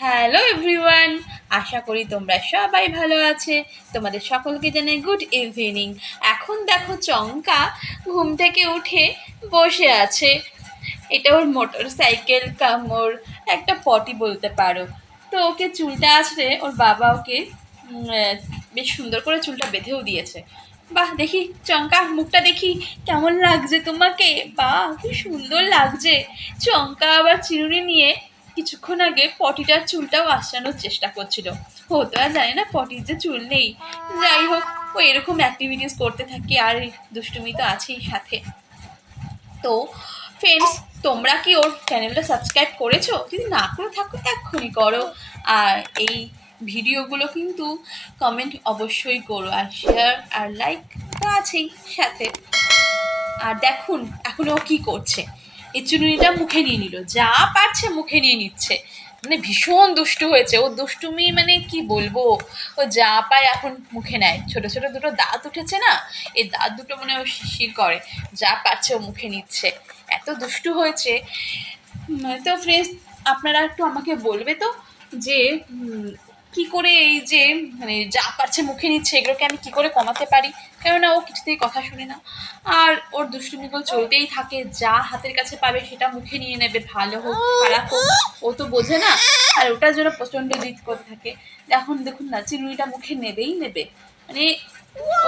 Hello everyone, আশা করি তোমরা সবাই ভালো আছে। তোমাদের সকলকে জানাই গুড ইভিনিং। এখন দেখো চঙ্কা ঘুম থেকে উঠে বসে আছে। এটা ওর মোটর সাইকেল কাম ওর একটা পটি বলতে পারো। তো ওকে চুলটা আছড়ে ওর বাবা ওকে বেশ সুন্দর করে চুলটা বেঁধেও দিয়েছে। বাহ, দেখি চঙ্কা মুখটা দেখি কেমন লাগছে তোমাকে। বাহ, কি সুন্দর লাগছে। চঙ্কা আবার চিরুনি নিয়ে কিছুক্ষণ আগে পটিটার চুলটাও আঁচড়ানোর চেষ্টা করছিল। ও তো আর জানে না পটির যে চুল নেই। যাই হোক, ও এরকম অ্যাক্টিভিটিস করতে থাকে আর দুষ্টুমি তো আছেই সাথে। তো ফ্রেন্ডস, তোমরা কি ওর চ্যানেলটা সাবস্ক্রাইব করেছো? যদি না করে থাকো এক্ষুনি করো। আর এই ভিডিওগুলো কিন্তু কমেন্ট অবশ্যই করো, আর শেয়ার আর লাইক তো আছেই সাথে। আর দেখুন এখন ও কী করছে, এই চুনুনিটা মুখে নিয়ে নিল, যা পারছে মুখে নিয়ে নিচ্ছে। মানে ভীষণ দুষ্টু হয়েছে ও। দুষ্টুমি মানে কি বলবো, ও যা পায় এখন মুখে নেয়। ছোট ছোট দুটো দাঁত উঠেছে না, এই দাঁত দুটো মানে ও শিরশির করে, যা পারছে ও মুখে নিচ্ছে। এত দুষ্টু হয়েছে। তো ফ্রেন্ডস, আপনারা একটু আমাকে বলবে তো যে কি করে এই যে মানে যা পারছে মুখে নিচ্ছে, এগুলোকে আমি কি করে কমাতে পারি? কেননা ও কিছুতেই কথা শুনে না, আর ওর দুষ্টুমিগুলো চলতেই থাকে। যা হাতের কাছে পাবে সেটা মুখে নিয়ে নেবে, ভালো হোক খারাপ হোক ও তো বোঝে না। আর ওটার জন্য প্রচণ্ড জিদ করে থাকে। এখন দেখুন না, চিরুনিটা মুখে নেবেই নেবে। মানে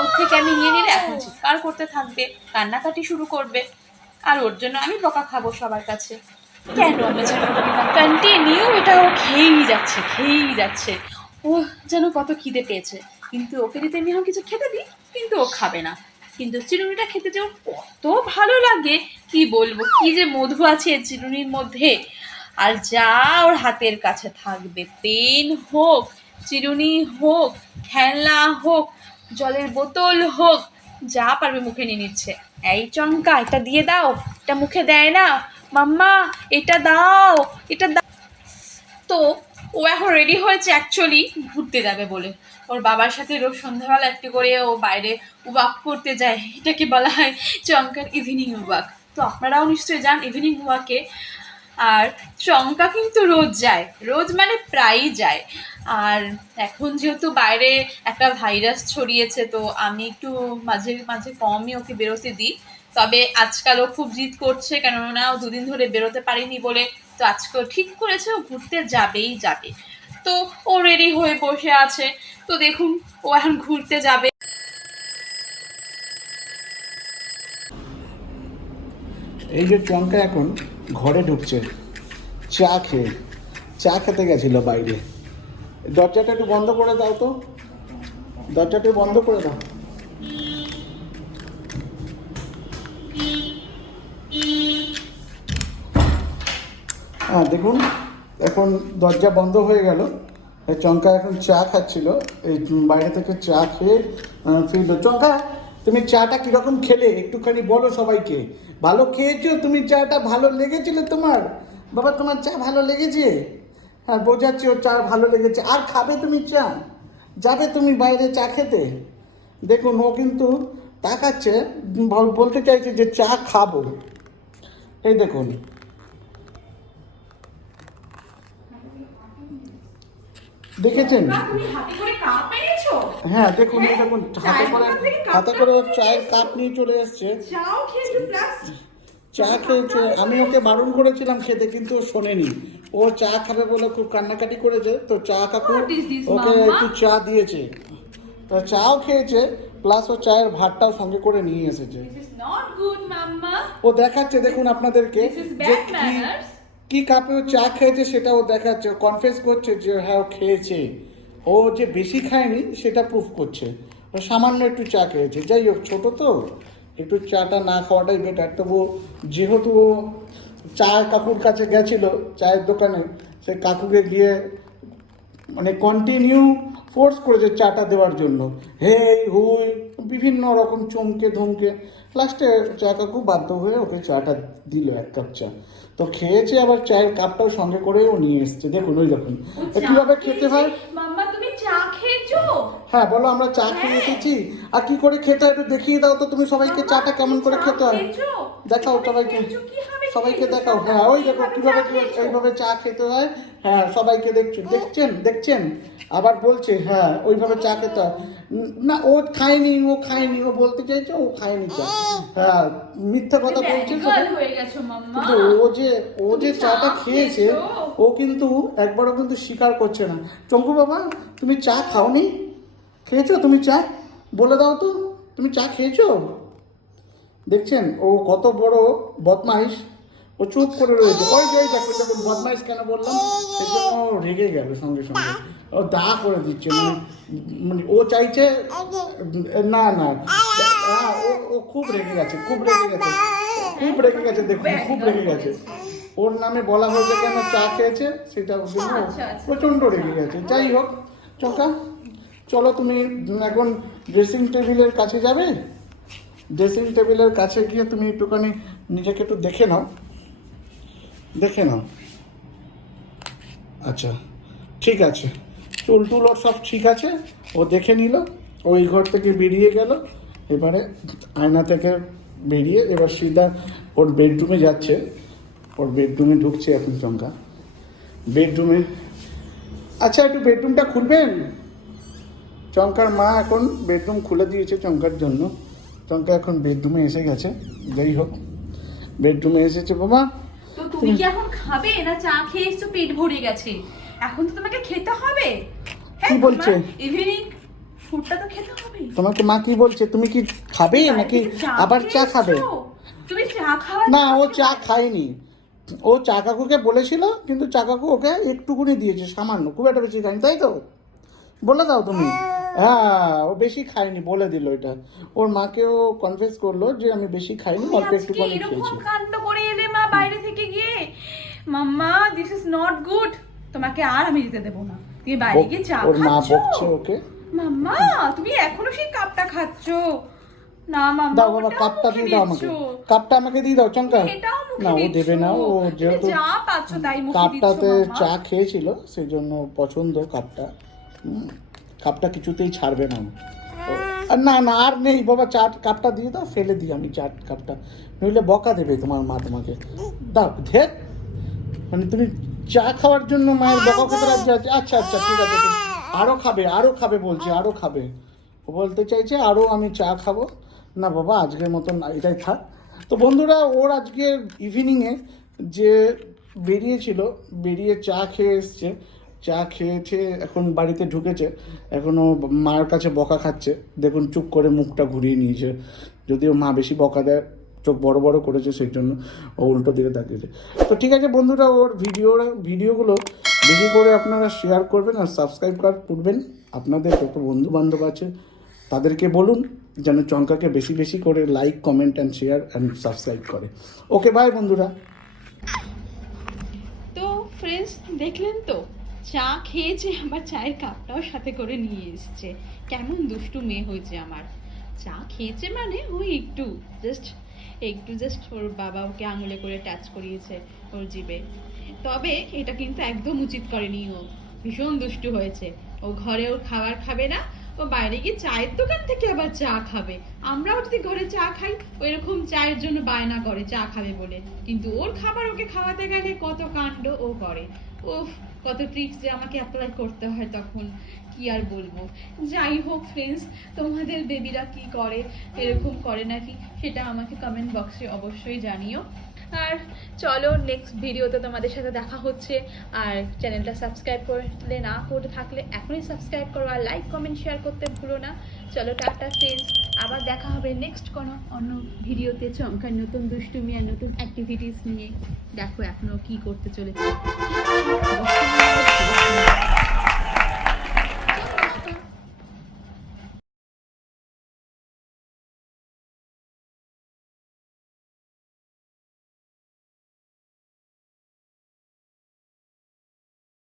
ওর থেকে আমি নিয়ে নিলে এখন চিৎকার করতে থাকবে, কান্নাকাটি শুরু করবে। আর ওর জন্য আমি বকা খাবো সবার কাছে। কেন আমি চিরুনিটা নিলাম, কন্টিনিউ এটা ও খেয়েই যাচ্ছে খেয়েই যাচ্ছে। ও যেন কত খিদে পেয়েছে, কিন্তু ওকে যদি আমি এখন কিছু খেতে দিই কিন্তু ও খাবে না। কিন্তু চিরুনিটা খেতে যে ওর কত ভালো লাগে কি বলবো, কি যে মধু আছে চিরুনির মধ্যে। আর যা ওর হাতের কাছে থাকবে, পেন হোক, চিরুনি হোক, খেলনা হোক, জলের বোতল হোক, যা পারবে মুখে নিয়ে নিচ্ছে। এই চঙ্কা, এটা দিয়ে দাও, এটা মুখে দেয় না, মাম্মা এটা দাও, এটা দাও। তো ও এখন রেডি হয়েছে অ্যাকচুয়ালি ঘুরতে যাবে বলে। ওর বাবার সাথে রোজ সন্ধ্যাবেলা একটু করে ও বাইরে ওয়াক করতে যায়, এটাকে বলা হয় চঙ্কার ইভিনিং ওয়াক। তো আপনারাও নিশ্চয়ই যান ইভিনিং ওয়াকে। আর চঙ্কা কিন্তু রোজ যায়, রোজ মানে প্রায়ই যায়। আর এখন যেহেতু বাইরে একটা ভাইরাস ছড়িয়েছে, তো আমি একটু মাঝে মাঝে কমই ওকে বেরোতে দিই। তবে আজকালও খুব জিদ করছে, কেননা ও দুদিন ধরে বেরোতে পারিনি বলে। তো আজকেও ঠিক করেছে ও ঘুরতে যাবেই যাবে। তো ও রেডি হয়ে বসে আছে। তো দেখুন ও এখন ঘুরতে যাবে। এই যে চঙ্কা এখন ঘরে ঢুকছে চা খেয়ে। চা খেতে গেছিল বাইরে। দরজাটা একটু বন্ধ করে দাও তো, দরজাটা একটু বন্ধ করে দাও। হ্যাঁ দেখুন, এখন দরজা বন্ধ হয়ে গেল। চঙ্কা এখন চা খাচ্ছিল, এই বাইরে থেকে চা খেয়ে ফিরল। চঙ্কা, তুমি চাটা কীরকম খেলে একটুখানি বলো সবাইকে। ভালো খেয়েছো তুমি চাটা? ভালো লেগেছিল তোমার? বাবা তোমার চা ভালো লেগেছে? হ্যাঁ বোঝাচ্ছি ওর চা ভালো লেগেছে। আর খাবে তুমি চা? যাবে তুমি বাইরে চা খেতে? দেখুন ও কিন্তু তাকাচ্ছে, বলতে চাইছে যে চা খাবো। এই দেখুন, দেখেছেন? হ্যাঁ দেখুন, এই দেখুন হাতে করে চায়ের কাপ নিয়ে চলে এসছে। চা খেয়েছে। আমি ওকে বারণ করেছিলাম খেতে, কিন্তু ও শোনেনি। ও চা খাবে বলে খুব কান্নাকাটি করেছে। তো চা কাকু ওকে একটু চা দিয়েছে, চাও খেয়েছে, প্লাস ও চায়ের ভাতটাও সঙ্গে করে নিয়ে এসেছে। ও দেখাচ্ছে দেখুন আপনাদেরকে যে কি কাপে ও চা খেয়েছে, সেটা ও দেখাচ্ছে, কনফেস করছে যে হ্যাঁ ও খেয়েছে। ও যে বেশি খায়নি সেটা প্রুফ করছে, ও সামান্য একটু চা খেয়েছে। যাই হোক, ছোটো তো একটু চাটা না খাওয়াটাই বেটার। তবু যেহেতু ও চায়ের কাকুর কাছে গেছিল, চায়ের দোকানে, সে কাকুকে গিয়ে মানে কন্টিনিউ ফোর্স করেছে চাটা দেওয়ার জন্য, হেই হুই বিভিন্ন রকম চমকে ধমকে। লাস্টে চা কাকু বাধ্য হয়ে ওকে চাটা দিল, এক কাপ চা। তো খেয়েছে, আবার চায়ের কাপটাও সঙ্গে করেও নিয়ে এসছে। দেখুন, ওই দেখুন কীভাবে খেতে হয়। হ্যাঁ বলো, আমরা চা খেয়ে এসেছি। আর কি করে খেতে হয় একটু দেখিয়ে দাও তো তুমি সবাইকে, চাটা কেমন করে খেতে হয় দেখাও সবাইকে। সবাইকে দেখাও। হ্যাঁ ওই দেখো কিভাবে এইভাবে চা খেতে হয়। হ্যাঁ সবাইকে দেখছেন আবার বলছে হ্যাঁ ওইভাবে চা খেতে হয়। না ও খায়নি ও বলতে চাইছে ও খায়নি চা। হ্যাঁ মিথ্যা কথা বলছে সবাই। হয়ে গেছো মাম্মা। কিন্তু ও যে চাটা খেয়েছে ও কিন্তু একবারও কিন্তু স্বীকার করছে না। চঙ্কু বাবা তুমি চা খাওনি? খেয়েছো তুমি চা? বলে দাও তো তুমি চা খেয়েছো? দেখছেন ও কত বড় বদমাইশ। ও চুপ করে রয়েছে। ওই দেখো দেখুন বদমাইশ কেন বললাম, সেই জন্য ও রেগে গেল সঙ্গে সঙ্গে। ও দা করে দিচ্ছে মানে ও চাইছে না ও খুব রেগে গেছে দেখুন খুব রেগে গেছে। ওর নামে বলা হয়েছে কেন চা খেয়েছে সেটা ওর জন্য প্রচণ্ড রেগে গেছে। যাই হোক চকা চলো তুমি এখন ড্রেসিং টেবিলের কাছে যাবে। ড্রেসিং টেবিলের কাছে গিয়ে তুমি একটুখানি নিজেকে একটু দেখে নাও। আচ্ছা ঠিক আছে, চুল টুল ওর সব ঠিক আছে। ও দেখে নিল, ওই ঘর থেকে বেরিয়ে গেল। এবারে আয়না থেকে বেরিয়ে এবার সিধা ওর বেডরুমে যাচ্ছে। ওর বেডরুমে ঢুকছে এখন চঙ্কা। বেডরুমে আচ্ছা একটু বেডরুমটা খুলবেন? চঙ্কার মা এখন বেডরুম খুলে দিয়েছে চঙ্কার জন্য। চঙ্কা এখন বেডরুমে এসে গেছে। যাই হোক বেডরুমে এসেছে। বাবা তো তুমি কি এখন খাবে না চা খেয়ে এসছো পেট ভরে গেছে? এখন তো তোমাকে খেতে হবে। কি বলছে? ইভিনিং ফুডটা তো খেতে হবে। তোমাকে মা কি বলছে? তুমি কি খাবে নাকি আবার চা খাবে? তুমি চা খাওয়া না ও চা খায়নি। ও চা কাকুকে বলেছিল কিন্তু চা কাকু ওকে একটুকুনি দিয়েছে, সামান্য, খুব একটা বেশি খায়নি। তাই তো বলে দাও তুমি। হ্যাঁ ও বেশি খায়নি বলে দিল এটা। ওর মাকেও কনফেস করলো যে আমি বেশি খাইনি, অল্প একটুখানি খেয়েছি। কাণ্ড করে এলে মা বাইরে থেকে গিয়ে। মাম্মা দিস ইজ নট গুড। তোমাকে আর আমি দিতে দেব না। তুমি বাইরে গিয়ে চা খাচ্ছো। ওর মা বকছে ওকে। মাম্মা তুমি এখনো সেই কাপটা খাচ্ছো? না মাম্মা দাও বাবা কাপটা দিয়ে দাও আমাকে। কাপটা আমাকে দিয়ে দাও চঙ্কা। না ও দেবে না। ও যেহেতু যা পাচ্ছো তাই মুখে দিচ্ছো। কাপটাতে চা খেয়েছিল সেই জন্য পছন্দ কাপটা। কাপটা কিছুতেই ছাড়বে না। আর না আর নেই বাবা, কাপটা দিয়ে দাও, ফেলে দিই আমি কাপটা, নইলে বকা দেবে তোমার মা তোমাকে। দাও ধের, মানে তুমি চা খাওয়ার জন্য মায়ের বকা খেতে রাজি আছে? আচ্ছা ঠিক আছে, আরও খাবে বলছে, আরও খাবে। ও বলতে চাইছে আরও আমি চা খাবো। না বাবা আজকের মতন এটাই থাক। তো বন্ধুরা ওর আজকে ইভিনিংয়ে যে বেরিয়ে চা খেয়ে এসছে, চা খেয়েছে এখন বাড়িতে ঢুকেছে। এখনও মায়ের কাছে বকা খাচ্ছে। দেখুন চুপ করে মুখটা ঘুরিয়ে নিয়েছে, যদিও মা বেশি বকা দেয়, চোখ বড় বড় করেছে সেই জন্য ও উল্টো দিকে তাকিয়েছে। তো ঠিক আছে বন্ধুরা, ওর ভিডিওগুলো বেশি করে আপনারা শেয়ার করবেন আর সাবস্ক্রাইব করবেন। আপনাদের যত বন্ধুবান্ধব আছে তাদেরকে বলুন যেন চঙ্কাকে বেশি করে like, comment and share and subscribe করে। ওকে বাই বন্ধুরা। তো ফ্রেন্ডস দেখলেন তো, চা খেয়েছে, আমার চায়ের কাপটাও সাথে করে নিয়ে এসছে। কেমন দুষ্টু মেয়ে হয়েছে আমার। চা খেয়েছে মানে ওই একটু জাস্ট ওর বাবা ওকে আঙুলে করে টাচ করিয়েছে ওর জিভে। তবে এটা কিন্তু একদম উচিত করেনি। ও ভীষণ দুষ্টু হয়েছে। ও ঘরে ওর খাবার খাবে না, ও বাইরে গিয়ে চায়ের দোকান থেকে আবার চা খাবে। আমরাও যদি ঘরে চা খাই ওইরকম চায়ের জন্য বায়না করে চা খাবে বলে, কিন্তু ওর খাবার ওকে খাওয়াতে গেলে কত কাণ্ড ও করে। উফ, কত ট্রিক্স যে আমাকে অ্যাপ্লাই করতে হয় তখন, কি আর বলবো। যাই হোক ফ্রেন্ডস, তোমাদের বেবিরা কি করে, এরকম করে নাকি, সেটা আমাকে কমেন্ট বক্সে অবশ্যই জানিও। আর চলো নেক্সট ভিডিওতে তোমাদের সাথে দেখা হচ্ছে। আর চ্যানেলটা সাবস্ক্রাইব করলে না করে থাকলে এখনই সাবস্ক্রাইব করো, আর লাইক কমেন্ট শেয়ার করতে ভুলো না। চলো টাটা ফ্রেন্ডস, আবার দেখা হবে নেক্সট কোনো অন্য ভিডিওতে চমকার নতুন দুষ্টুমি আর নতুন অ্যাক্টিভিটিস নিয়ে। দেখো এখনো কি করতে চলেছে।